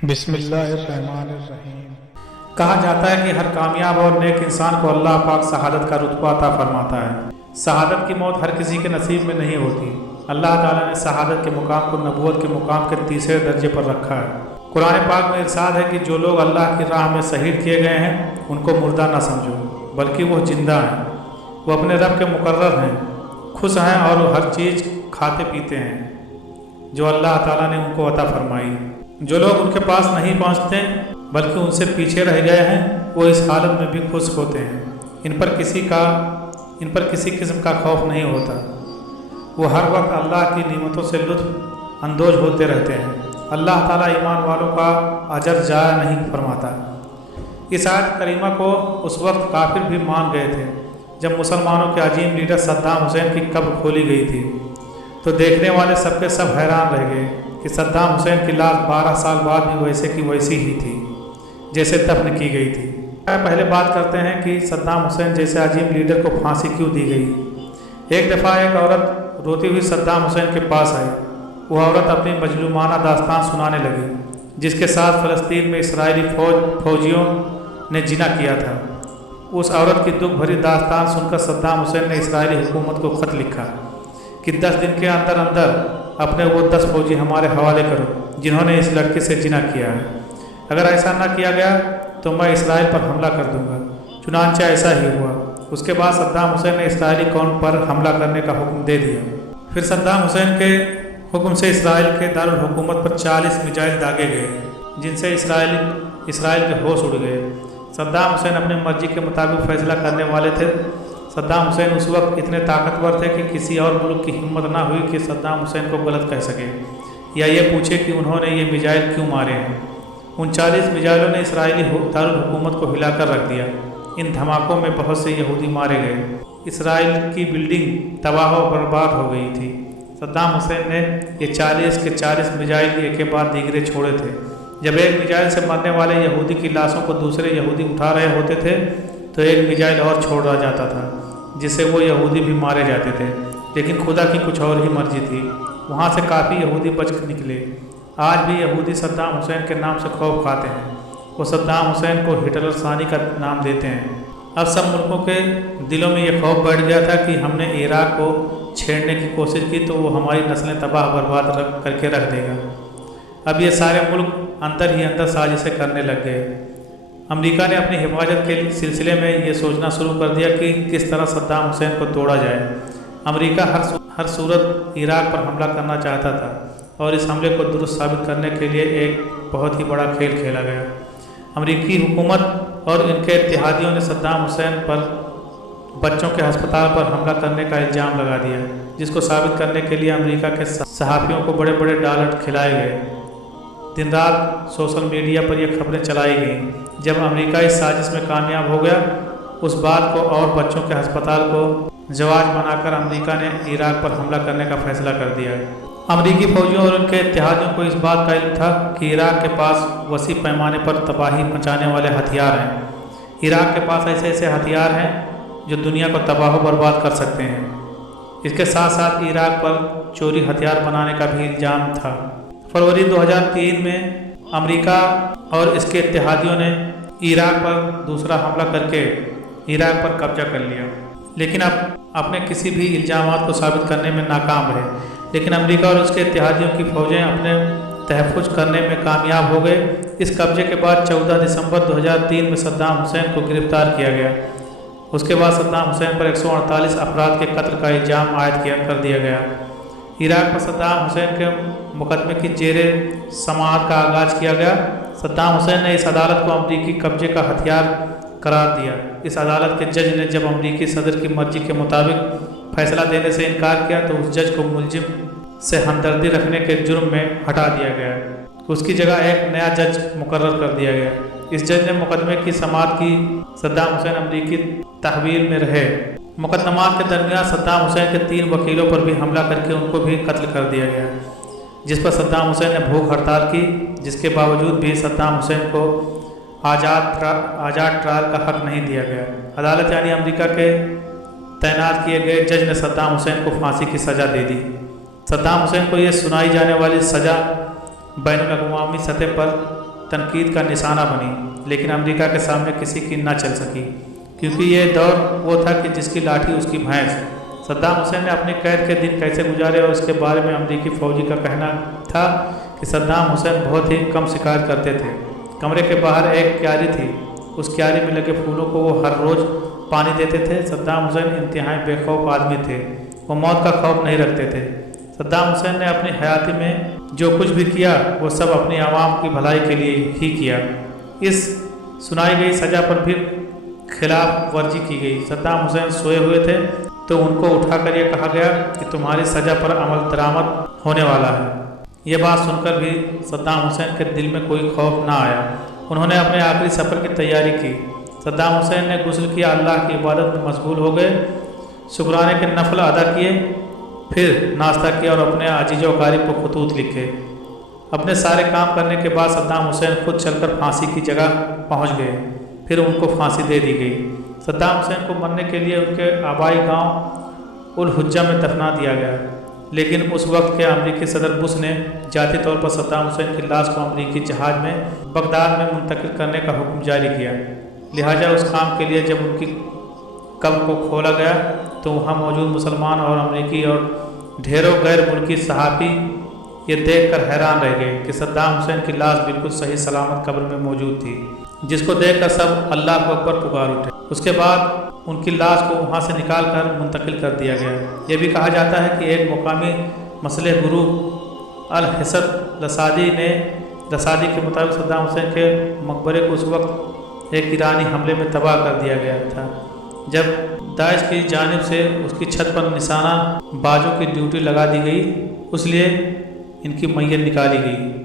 بسم اللہ الرحمن الرحیم۔ کہا جاتا ہے کہ ہر کامیاب اور نیک انسان کو اللہ پاک شہادت کا رتبہ عطا فرماتا ہے۔ شہادت کی موت ہر کسی کے نصیب میں نہیں ہوتی۔ اللہ تعالیٰ نے شہادت کے مقام کو نبوت کے مقام کے تیسرے درجے پر رکھا ہے۔ قرآن پاک میں ارشاد ہے کہ جو لوگ اللہ کی راہ میں شہید کیے گئے ہیں ان کو مردہ نہ سمجھو، بلکہ وہ زندہ ہیں، وہ اپنے رب کے مقرر ہیں، خوش ہیں اور ہر چیز کھاتے پیتے ہیں جو اللہ تعالیٰ نے ان کو عطا فرمائی۔ جو لوگ ان کے پاس نہیں پہنچتے بلکہ ان سے پیچھے رہ گئے ہیں وہ اس حالت میں بھی خوش ہوتے ہیں۔ ان پر کسی قسم کا خوف نہیں ہوتا۔ وہ ہر وقت اللہ کی نعمتوں سے لطف اندوز ہوتے رہتے ہیں۔ اللہ تعالیٰ ایمان والوں کا اجر ضائع نہیں فرماتا۔ اس آیت کریمہ کو اس وقت کافر بھی مان گئے تھے جب مسلمانوں کے عظیم لیڈر صدام حسین کی قبر کھولی گئی تھی، تو دیکھنے والے سب کے سب حیران رہ گئے کہ صدام حسین کی لاش 12 سال بعد بھی ویسے کی ویسی ہی تھی جیسے دفن کی گئی تھی۔ پہلے بات کرتے ہیں کہ صدام حسین جیسے عظیم لیڈر کو پھانسی کیوں دی گئی۔ ایک دفعہ ایک عورت روتی ہوئی صدام حسین کے پاس آئی۔ وہ عورت اپنی مظلومانہ داستان سنانے لگی جس کے ساتھ فلسطین میں اسرائیلی فوجیوں نے جنا کیا تھا۔ اس عورت کی دکھ بھری داستان سن کر صدام حسین نے اسرائیلی حکومت کو خط لکھا کہ 10 دن کے اندر اپنے وہ 10 فوجی ہمارے حوالے کرو جنہوں نے اس لڑکے سے جنا کیا ہے۔ اگر ایسا نہ کیا گیا تو میں اسرائیل پر حملہ کر دوں گا۔ چنانچہ ایسا ہی ہوا۔ اس کے بعد صدام حسین نے اسرائیلی قوم پر حملہ کرنے کا حکم دے دیا۔ پھر صدام حسین کے حکم سے اسرائیل کے دارالحکومت پر 40 میزائل داغے گئے جن سے اسرائیل کے ہوش اڑ گئے۔ صدام حسین اپنے مرضی کے مطابق فیصلہ کرنے والے تھے۔ صدام حسین اس وقت اتنے طاقتور تھے کہ کسی اور ملک کی ہمت نہ ہوئی کہ صدام حسین کو غلط کہہ سکے یا یہ پوچھے کہ انہوں نے یہ میزائل کیوں مارے ہیں۔ ان 40 میزائلوں نے اسرائیلی دارالحکومت کو ہلا کر رکھ دیا۔ ان دھماکوں میں بہت سے یہودی مارے گئے۔ اسرائیل کی بلڈنگ تباہ و برباد ہو گئی تھی۔ صدام حسین نے یہ 40 کے 40 میزائل ایک کے بعد دیگرے چھوڑے تھے۔ جب ایک میزائل سے مرنے والے یہودی کی لاشوں کو دوسرے یہودی اٹھا رہے ہوتے تھے تو ایک میزائل اور چھوڑا جاتا تھا جس سے وہ یہودی بھی مارے جاتے تھے، لیکن خدا کی کچھ اور ہی مرضی تھی۔ وہاں سے کافی یہودی بچ نکلے۔ آج بھی یہودی صدام حسین کے نام سے خوف کھاتے ہیں۔ وہ صدام حسین کو ہٹلر ثانی کا نام دیتے ہیں۔ اب سب ملکوں کے دلوں میں یہ خوف بیٹھ گیا تھا کہ ہم نے عراق کو چھیڑنے کی کوشش کی تو وہ ہماری نسلیں تباہ برباد کر کے رکھ دے گا۔ اب یہ سارے ملک اندر ہی اندر سازشیں کرنے لگ گئے۔ امریکہ نے اپنی حفاظت کے سلسلے میں یہ سوچنا شروع کر دیا کہ کس طرح صدام حسین کو توڑا جائے۔ امریکہ ہر صورت عراق پر حملہ کرنا چاہتا تھا اور اس حملے کو درست ثابت کرنے کے لیے ایک بہت ہی بڑا کھیل کھیلا گیا۔ امریکی حکومت اور ان کے اتحادیوں نے صدام حسین پر بچوں کے ہسپتال پر حملہ کرنے کا الزام لگا دیا، جس کو ثابت کرنے کے لیے امریکہ کے صحافیوں کو بڑے بڑے ڈالر کھلائے گئے۔ دن رات سوشل میڈیا پر یہ خبریں چلائی گئیں۔ جب امریکہ اس سازش میں کامیاب ہو گیا، اس بات کو اور بچوں کے ہسپتال کو جواز بنا کر امریکہ نے عراق پر حملہ کرنے کا فیصلہ کر دیا۔ امریکی فوجیوں اور ان کے اتحادیوں کو اس بات کا علم تھا کہ عراق کے پاس وسیع پیمانے پر تباہی مچانے والے ہتھیار ہیں۔ عراق کے پاس ایسے ہتھیار ہیں جو دنیا کو تباہ و برباد کر سکتے ہیں۔ اس کے ساتھ ساتھ عراق پر چوری ہتھیار بنانے کا بھی الزام تھا۔ فروری 2003 میں امریکہ اور اس کے اتحادیوں نے عراق پر دوسرا حملہ کر کے عراق پر قبضہ کر لیا، لیکن اب اپنے کسی بھی الزامات کو ثابت کرنے میں ناکام رہے۔ لیکن امریکہ اور اس کے اتحادیوں کی فوجیں اپنے تحفظ کرنے میں کامیاب ہو گئے۔ اس قبضے کے بعد 14 دسمبر 2003 میں صدام حسین کو گرفتار کیا گیا۔ اس کے بعد صدام حسین پر 148 افراد کے قتل کا الزام عائد کر دیا گیا۔ عراق پر صدام حسین کے مقدمے کی زیر سماعت کا آغاز کیا گیا۔ صدام حسین نے اس عدالت کو امریکی قبضے کا ہتھیار قرار دیا۔ اس عدالت کے جج نے جب امریکی صدر کی مرضی کے مطابق فیصلہ دینے سے انکار کیا تو اس جج کو ملزم سے ہمدردی رکھنے کے جرم میں ہٹا دیا گیا۔ اس کی جگہ ایک نیا جج مقرر کر دیا گیا۔ اس جج نے مقدمے کی سماعت کی۔ صدام حسین امریکی تحویل میں رہے۔ مقدمات کے درمیان صدام حسین کے 3 وکیلوں پر بھی حملہ کر کے ان کو بھی قتل کر دیا گیا، جس پر صدام حسین نے بھوک ہڑتال کی، جس کے باوجود بھی صدام حسین کو آزاد ٹرائل کا حق نہیں دیا گیا۔ عدالت یعنی امریکہ کے تعینات کیے گئے جج نے صدام حسین کو پھانسی کی سزا دے دی۔ صدام حسین کو یہ سنائی جانے والی سزا بین الاقوامی سطح پر تنقید کا نشانہ بنی، لیکن امریکہ کے سامنے کسی کی نہ چل سکی، کیونکہ یہ دور وہ تھا کہ جس کی لاٹھی اس کی بھینس۔ صدام حسین نے اپنی قید کے دن کیسے گزارے اور اس کے بارے میں امریکی فوجی کا کہنا تھا کہ صدام حسین بہت ہی کم شکار کرتے تھے۔ کمرے کے باہر ایک کیاری تھی، اس کیاری میں لگے پھولوں کو وہ ہر روز پانی دیتے تھے۔ صدام حسین انتہائی بے خوف آدمی تھے، وہ موت کا خوف نہیں رکھتے تھے۔ صدام حسین نے اپنی حیاتی میں جو کچھ بھی کیا وہ سب اپنی عوام کی بھلائی کے لیے ہی کیا۔ اس سنائی گئی سزا پر بھی خلاف ورزی کی گئی۔ صدام حسین سوئے ہوئے تھے تو ان کو اٹھا کر یہ کہا گیا کہ تمہاری سزا پر عمل درآمد ہونے والا ہے۔ یہ بات سن کر بھی صدام حسین کے دل میں کوئی خوف نہ آیا۔ انہوں نے اپنے آخری سفر کی تیاری کی۔ صدام حسین نے غسل کیا، اللہ کی عبادت میں مشغول ہو گئے، شکرانے کے نفل ادا کیے، پھر ناشتہ کیا اور اپنے عزیز و اقارب کو خطوط لکھے۔ اپنے سارے کام کرنے کے بعد صدام حسین خود چل کر پھانسی کی جگہ پہنچ گئے، پھر ان کو پھانسی دے دی گئی۔ صدام حسین کو مرنے کے لیے ان کے آبائی گاؤں الحجہ میں دفنا دیا گیا، لیکن اس وقت کے امریکی صدر بش نے ذاتی طور پر صدام حسین کی لاش کو امریکی جہاز میں بغداد میں منتقل کرنے کا حکم جاری کیا۔ لہٰذا اس کام کے لیے جب ان کی قبر کو کھولا گیا تو وہاں موجود مسلمان اور امریکی اور ڈھیروں غیر ملکی صحافی یہ دیکھ کر حیران رہ گئے کہ صدام حسین کی لاش بالکل صحیح سلامت قبر میں موجود تھی، جس کو دیکھ کر سب اللہ اکبر پکار اٹھے۔ اس کے بعد ان کی لاش کو وہاں سے نکال کر منتقل کر دیا گیا۔ یہ بھی کہا جاتا ہے کہ ایک مقامی مسلح گروپ الحسد رصادی کے مطابق صدام حسین کے مقبرے کو اس وقت ایک ایرانی حملے میں تباہ کر دیا گیا تھا، جب داعش کی جانب سے اس کی چھت پر نشانہ بازوں کی ڈیوٹی لگا دی گئی، اس لیے ان کی میت نکالی گئی۔